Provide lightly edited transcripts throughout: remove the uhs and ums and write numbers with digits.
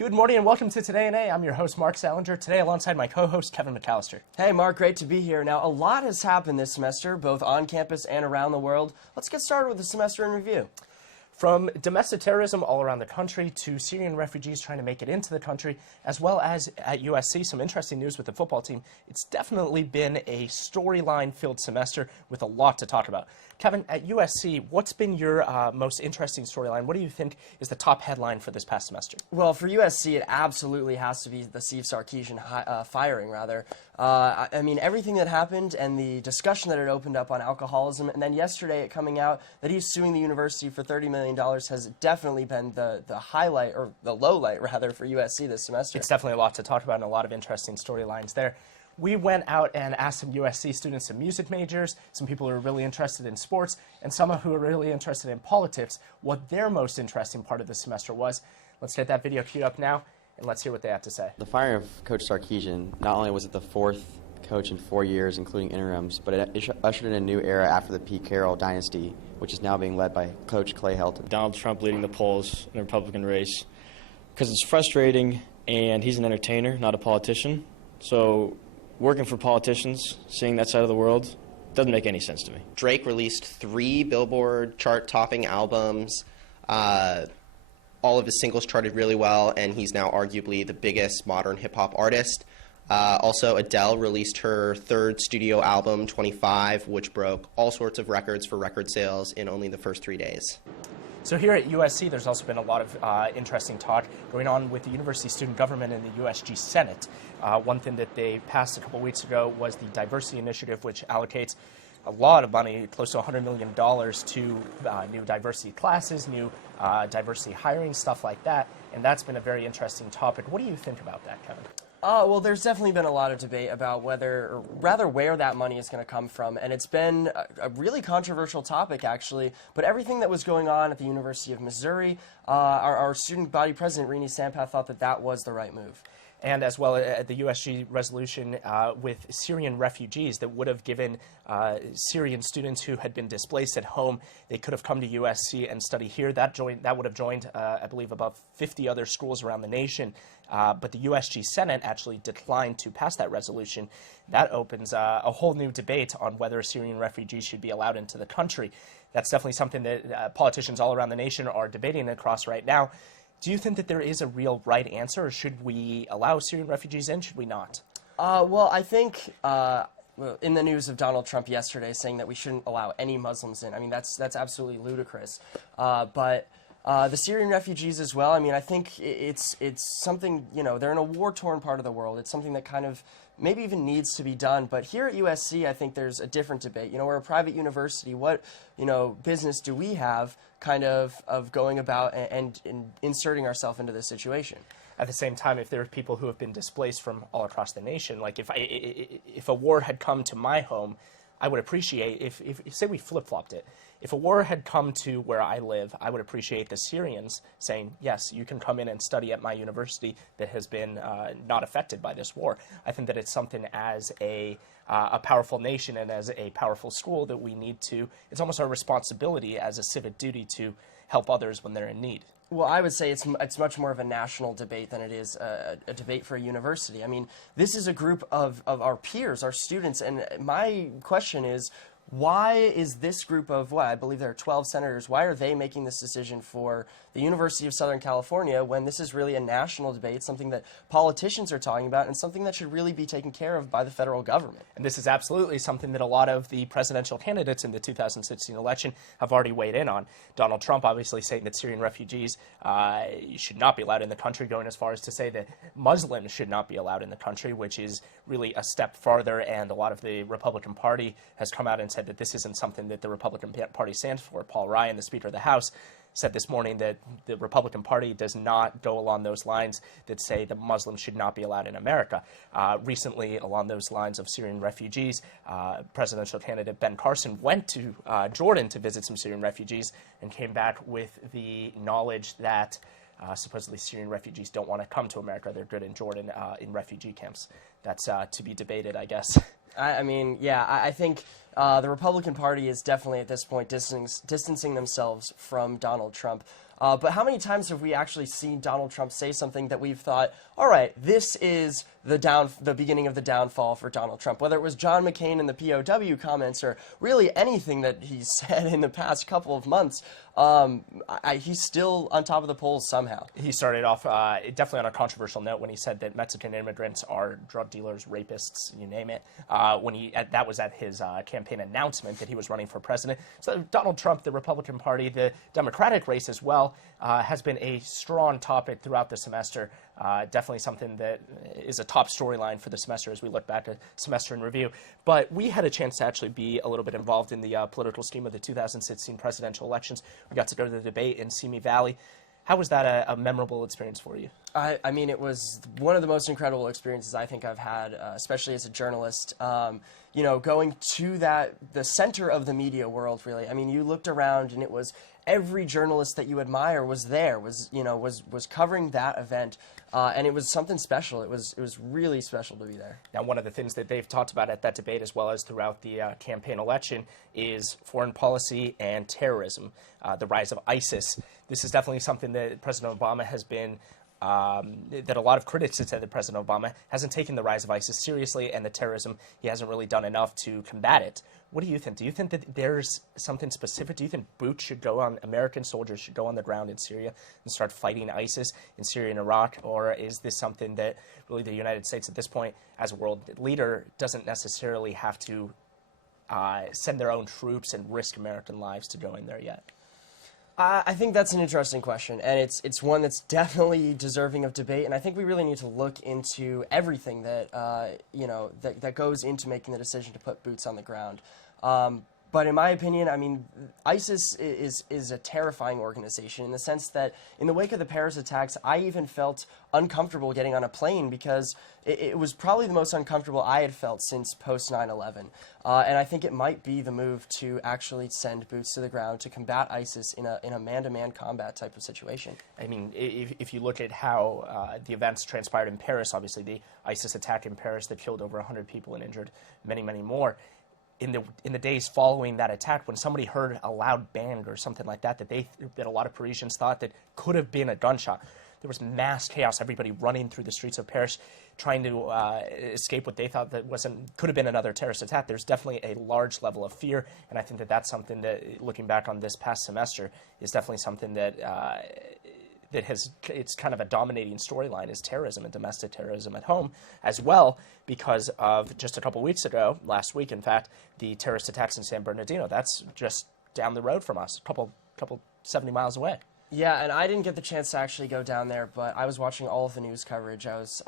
Good morning and welcome to Today in A. I'm your host, Marc Sallinger, today alongside my co-host, Kevin McAllister. Hey, Mark, great to be here. Now, a lot has happened this semester, both on campus and around the world. Let's get started with the semester in review. From domestic terrorism all around the country to Syrian refugees trying to make it into the country, as well as at USC, some interesting news with the football team. It's definitely been a storyline-filled semester with a lot to talk about. Kevin, at USC, what's been your most interesting storyline? What do you think is the top headline for this past semester? Well, for USC, it absolutely has to be the Steve Sarkisian firing, rather. I mean, everything that happened and the discussion that it opened up on alcoholism, and then yesterday it coming out that he's suing the university for $30 million has definitely been the highlight, or the low light, rather, for USC this semester. It's definitely a lot to talk about and a lot of interesting storylines there. We went out and asked some USC students, some music majors, some people who are really interested in sports, and some who are really interested in politics, what their most interesting part of the semester was. Let's get that video queued up now, and let's hear what they have to say. The firing of Coach Sarkisian, not only was it the fourth coach in 4 years, including interims, but it ushered in a new era after the Pete Carroll dynasty, which is now being led by Coach Clay Helton. Donald Trump leading the polls in the Republican race, because it's frustrating, and he's an entertainer, not a politician. So working for politicians, seeing that side of the world, doesn't make any sense to me. Drake released 3 Billboard chart-topping albums. All of his singles charted really well, and he's now arguably the biggest modern hip-hop artist. Also, Adele released her 3rd studio album, 25, which broke all sorts of records for record sales in only the first 3 days. So here at USC, there's also been a lot of interesting talk going on with the university student government and the USG Senate. One thing that they passed a couple weeks ago was the diversity initiative, which allocates a lot of money, close to $100 million, to new diversity classes, new diversity hiring, stuff like that. And that's been a very interesting topic. What do you think about that, Kevin? Well, there's definitely been a lot of debate about whether, or rather where that money is going to come from, and it's been a really controversial topic, actually. But everything that was going on at the University of Missouri, our student body president, Rini Sampath, thought that that was the right move. And as well at the USG resolution with Syrian refugees that would have given Syrian students who had been displaced at home, they could have come to USC and study here. That would have joined, I believe, about 50 other schools around the nation. But the USG Senate actually declined to pass that resolution. That opens a whole new debate on whether Syrian refugees should be allowed into the country. That's definitely something that politicians all around the nation are debating across right now. Do you think that there is a real right answer, or should we allow Syrian refugees in? Should we not? Well, I think in the news of Donald Trump yesterday saying that we shouldn't allow any Muslims in, I mean, that's absolutely ludicrous. But the Syrian refugees as well, I mean, I think it's something, you know, they're in a war-torn part of the world. It's something that kind of maybe even needs to be done. But here at USC, I think there's a different debate. You know, we're a private university. What, you know, business do we have kind of going about and inserting ourselves into this situation? At the same time, if there are people who have been displaced from all across the nation, like if a war had come to my home, I would appreciate, if say we flip-flopped it, if a war had come to where I live, I would appreciate the Syrians saying, yes, you can come in and study at my university that has been not affected by this war. I think that it's something as a powerful nation and as a powerful school that we need to, it's almost our responsibility as a civic duty to help others when they're in need. Well, I would say it's much more of a national debate than it is a debate for a university. I mean, this is a group of our peers, our students, and my question is, why is this group of, I believe there are 12 senators, why are they making this decision for the University of Southern California when this is really a national debate, something that politicians are talking about, and something that should really be taken care of by the federal government? And this is absolutely something that a lot of the presidential candidates in the 2016 election have already weighed in on. Donald Trump obviously saying that Syrian refugees should not be allowed in the country, going as far as to say that Muslims should not be allowed in the country, which is really a step farther, and a lot of the Republican Party has come out and said that this isn't something that the Republican Party stands for. Paul Ryan, the Speaker of the House, said this morning that the Republican Party does not go along those lines that say that Muslims should not be allowed in America. Recently, along those lines of Syrian refugees, presidential candidate Ben Carson went to Jordan to visit some Syrian refugees and came back with the knowledge that supposedly Syrian refugees don't want to come to America. They're good in Jordan in refugee camps. That's to be debated, I guess. I mean, yeah, I think the Republican Party is definitely at this point distancing themselves from Donald Trump. But how many times have we actually seen Donald Trump say something that we've thought, all right, this is the beginning of the downfall for Donald Trump? Whether it was John McCain and the POW comments or really anything that he's said in the past couple of months, he's still on top of the polls somehow. He started off definitely on a controversial note when he said that Mexican immigrants are drug dealers, rapists, you name it. That was at his campaign announcement that he was running for president. So Donald Trump, the Republican Party, the Democratic race as well, has been a strong topic throughout the semester. Definitely something that is a top storyline for the semester as we look back at semester in review. But we had a chance to actually be a little bit involved in the political scheme of the 2016 presidential elections. We got to go to the debate in Simi Valley. How was that a memorable experience for you? I mean, it was one of the most incredible experiences I think I've had, especially as a journalist. Going to the center of the media world, really. I mean, you looked around and it was every journalist that you admire was there, was covering that event, and it was something special. It was really special to be there. Now, one of the things that they've talked about at that debate, as well as throughout the campaign election, is foreign policy and terrorism, the rise of ISIS. This is definitely something that President Obama has been. That a lot of critics have said that President Obama hasn't taken the rise of ISIS seriously, and the terrorism, he hasn't really done enough to combat it. What do you think? Do you think that there's something specific? Do you think American soldiers should go on the ground in Syria and start fighting ISIS in Syria and Iraq? Or is this something that really the United States at this point, as a world leader, doesn't necessarily have to send their own troops and risk American lives to go in there yet? I think that's an interesting question, and it's one that's definitely deserving of debate. And I think we really need to look into everything that that goes into making the decision to put boots on the ground. But in my opinion, I mean, ISIS is a terrifying organization in the sense that in the wake of the Paris attacks, I even felt uncomfortable getting on a plane because it was probably the most uncomfortable I had felt since post 9/11. And I think it might be the move to actually send boots to the ground to combat ISIS in a man-to-man combat type of situation. I mean, if you look at how the events transpired in Paris, obviously the ISIS attack in Paris that killed over 100 people and injured many, many more. In the days following that attack, when somebody heard a loud bang or something like that, that a lot of Parisians thought that could have been a gunshot, there was mass chaos. Everybody running through the streets of Paris, trying to escape what they thought that could have been another terrorist attack. There's definitely a large level of fear, and I think that that's something that, looking back on this past semester, is definitely something that it's kind of a dominating storyline, is terrorism and domestic terrorism at home as well, because of just a couple weeks ago, last week in fact, the terrorist attacks in San Bernardino. That's just down the road from us, a couple 70 miles away. Yeah, and I didn't get the chance to actually go down there, but I was watching all of the news coverage. I was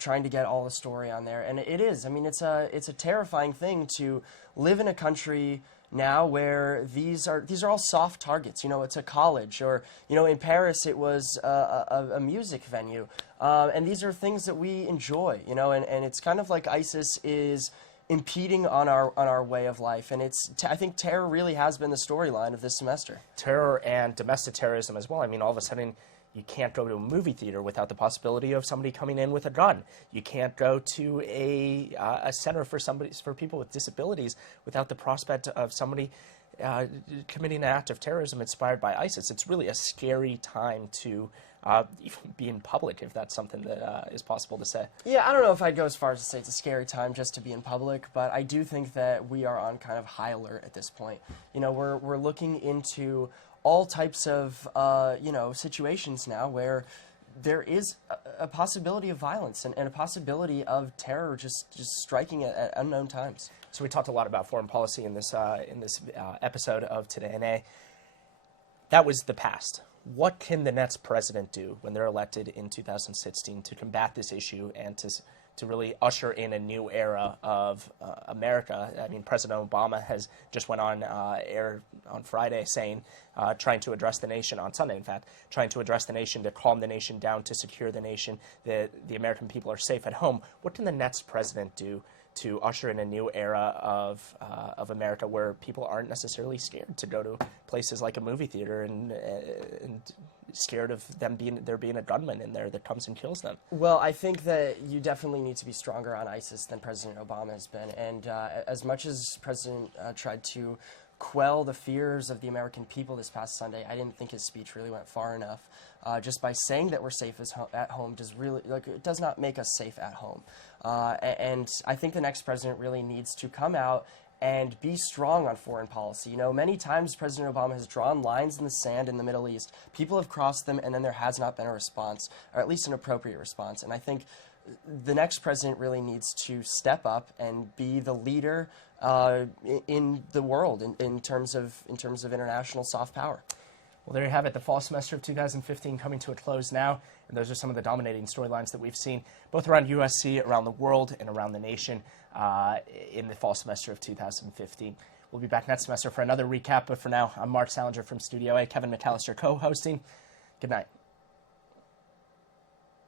trying to get all the story on there, and it is. I mean, it's a terrifying thing to live in a country now where these are all soft targets. It's a college, or in Paris it was a music venue, and these are things that we enjoy. And it's kind of like ISIS is impeding on our way of life, and I think terror really has been the storyline of this semester. Terror and domestic terrorism as well. I mean, all of a sudden, you can't go to a movie theater without the possibility of somebody coming in with a gun. You can't go to a center for people with disabilities without the prospect of somebody committing an act of terrorism inspired by ISIS. It's really a scary time to even be in public, if that's something that is possible to say. Yeah, I don't know if I'd go as far as to say it's a scary time just to be in public, but I do think that we are on kind of high alert at this point. We're looking into all types of situations now where there is a possibility of violence and a possibility of terror just striking at unknown times. So we talked a lot about foreign policy in this episode of Today in A. That was the past. What can the next president do when they're elected in 2016 to combat this issue and to really usher in a new era of America? I mean, President Obama has just went on air on Friday saying, trying to address the nation, on Sunday in fact, trying to address the nation, to calm the nation down, to secure the nation, that the American people are safe at home. What can the next president do to usher in a new era of America where people aren't necessarily scared to go to places like a movie theater and scared of there being a gunman in there that comes and kills them? Well, I think that you definitely need to be stronger on ISIS than President Obama has been. And as much as President tried to quell the fears of the American people this past Sunday, I didn't think his speech really went far enough. Just by saying that we're safe at home it does not make us safe at home. And I think the next president really needs to come out and be strong on foreign policy. You know, many times President Obama has drawn lines in the sand in the Middle East. People have crossed them, and then there has not been a response, or at least an appropriate response. And I think the next president really needs to step up and be the leader in the world in terms of international soft power. Well, there you have it. The fall semester of 2015 coming to a close now, and those are some of the dominating storylines that we've seen both around USC, around the world, and around the nation in the fall semester of 2015. We'll be back next semester for another recap, but for now, I'm Marc Sallinger from Studio A, Kevin McAllister co-hosting. Good night.